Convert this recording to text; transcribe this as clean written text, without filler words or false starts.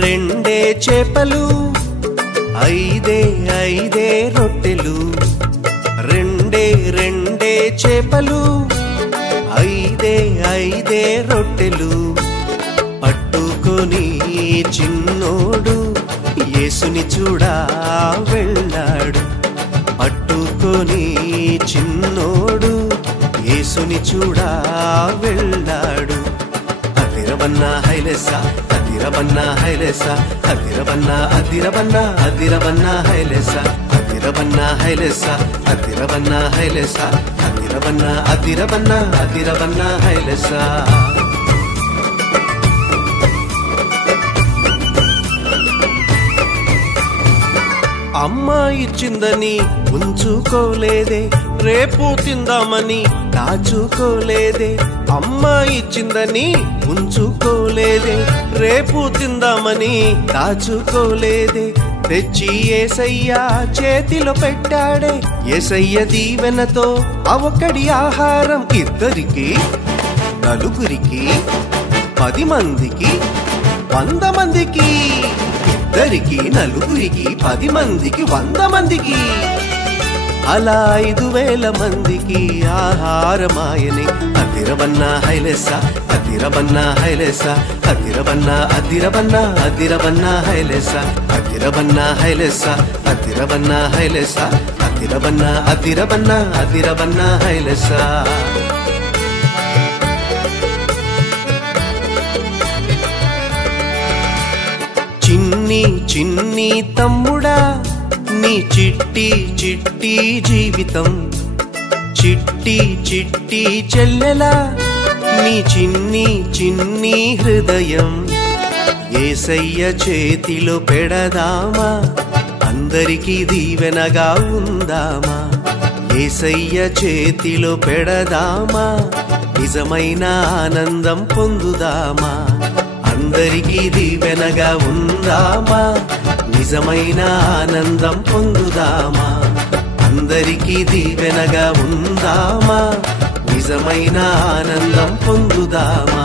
రెండే చేపలు ఐదే రొట్టెలు రెండే చేపలు ఐదే రొట్టెలు పట్టుకొని చిన్నోడు యేసుని చూడా వెళ్ళాడు పట్టుకొని చిన్నోడు యేసుని చూడా వెళ్ళాడు అదిరబన్నా హైలెసా అదిరబన్నా హైలెసా అదిరబన్నా అదిరబన్నా అదిరబన్నా హైలెసా అదిరబన్నా హైలెసా అదిరబన్నా హైలెసా అదిరబన్నా అదిరబన్నా అదిరబన్నా హైలెసా అమ్మ ఇచ్చిందని ఉంచుకోలేదే రేపు తిందామని దాచుకోలేదే అమ్మ ఇచ్చిందని ఉంచుకోలేదే రేపు తిందామని దాచుకోలేదే తెచ్చి యేసయ్య చేతిలో పెట్టాడే యేసయ్య దీవెనతో అవకడి ఆహారం ఇద్దరికి నలుగురికి 10 మందికి 100 మందికి ఇద్దరికి నలుగురికి 10 మందికి 100 మందికి అలా 5000 మందికి ఆహారమాయని అదిరబన్నా హైలెసా అదిరబన్నా హైలెసా అదిరబన్నా అదిరబన్నా అదిరబన్నా హైలెసా అదిరబన్నా హైలెసా అదిరబన్నా హైలెసా అదిరబన్నా అదిరబన్నా అదిరబన్నా హైలెసా చిన్ని తమ్ముడా నీ చిట్టి జీవితం చిట్టి చెల్లెలా నీ చిన్ని హృదయం యేసయ్య చేతిలో పెడదామా అందరికీ దీవెనగా ఉందామా యేసయ్య చేతిలో పెడదామా నిజమైన ఆనందం పొందుదామా అందరికీ దీవెనగా ఉందామా నిజమైన ఆనందం పొందుదామా అందరికీ దీవెనగా ఉందామా నిజమైన ఆనందం పొందుదామా